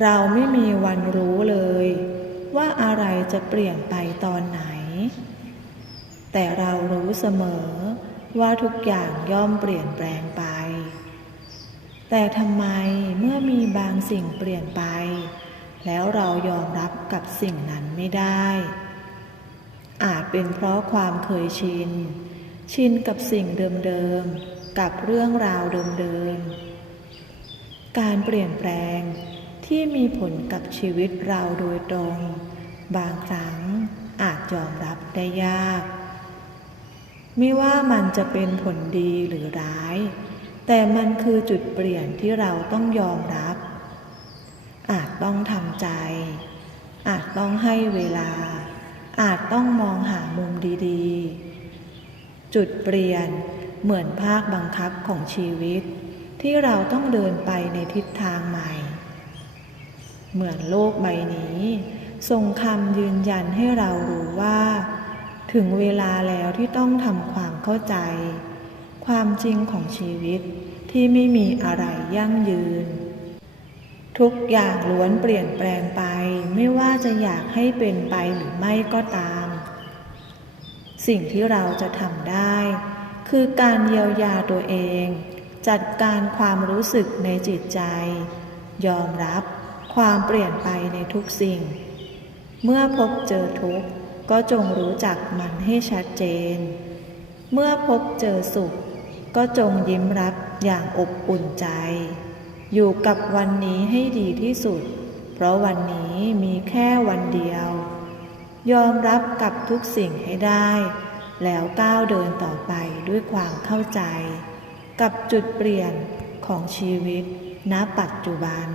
เราไม่มีวันรู้เลย ว่าอะไรจะเปลี่ยนไปตอนไหน แต่เรารู้เสมอว่าทุกอย่างย่อมเปลี่ยนแปลงไป แต่ทำไมเมื่อมีบางสิ่งเปลี่ยนไป แล้วเรายอมรับกับสิ่งนั้นไม่ได้ อาจเป็นเพราะความเคยชิน ชินกับสิ่งเดิมๆ กับเรื่องราวเดิมๆ การเปลี่ยนแปลง ที่มีผลกับชีวิตเราโดยตรง บางครั้งอาจยอมรับได้ยาก ไม่ว่ามันจะเป็นผลดีหรือร้าย แต่มันคือจุดเปลี่ยนที่เราต้องยอมรับ อาจต้องทำใจ อาจต้องให้เวลา อาจต้องมองหามุมดีๆ จุดเปลี่ยนเหมือนภาคบังคับของชีวิต ที่เราต้องเดินไปในทิศทางใหม่ เหมือนโลกใบนี้ทรงคำยืนยันให้เรารู้ว่า ถึงเวลาแล้วที่ต้องทำความเข้าใจ ความจริงของชีวิตที่ไม่มีอะไรยั่งยืน ทุกอย่างล้วนเปลี่ยนแปลงไปไม่ว่าจะอยากให้เป็นไปหรือไม่ก็ตาม สิ่งที่เราจะทำได้ คือการเยียวยาตัวเอง จัดการความรู้สึกในจิตใจ ยอมรับ ความเปลี่ยนไปในทุกสิ่ง เมื่อพบเจอทุกข์ก็จงรู้จักมันให้ชัดเจน เมื่อพบเจอสุข ก็จงยิ้มรับอย่างอบอุ่นใจ อยู่กับวันนี้ให้ดีที่สุด เพราะวันนี้มีแค่วันเดียว ยอมรับกับทุกสิ่งให้ได้ แล้วก้าวเดินต่อไปด้วยความเข้าใจ กับจุดเปลี่ยนของชีวิตณปัจจุบัน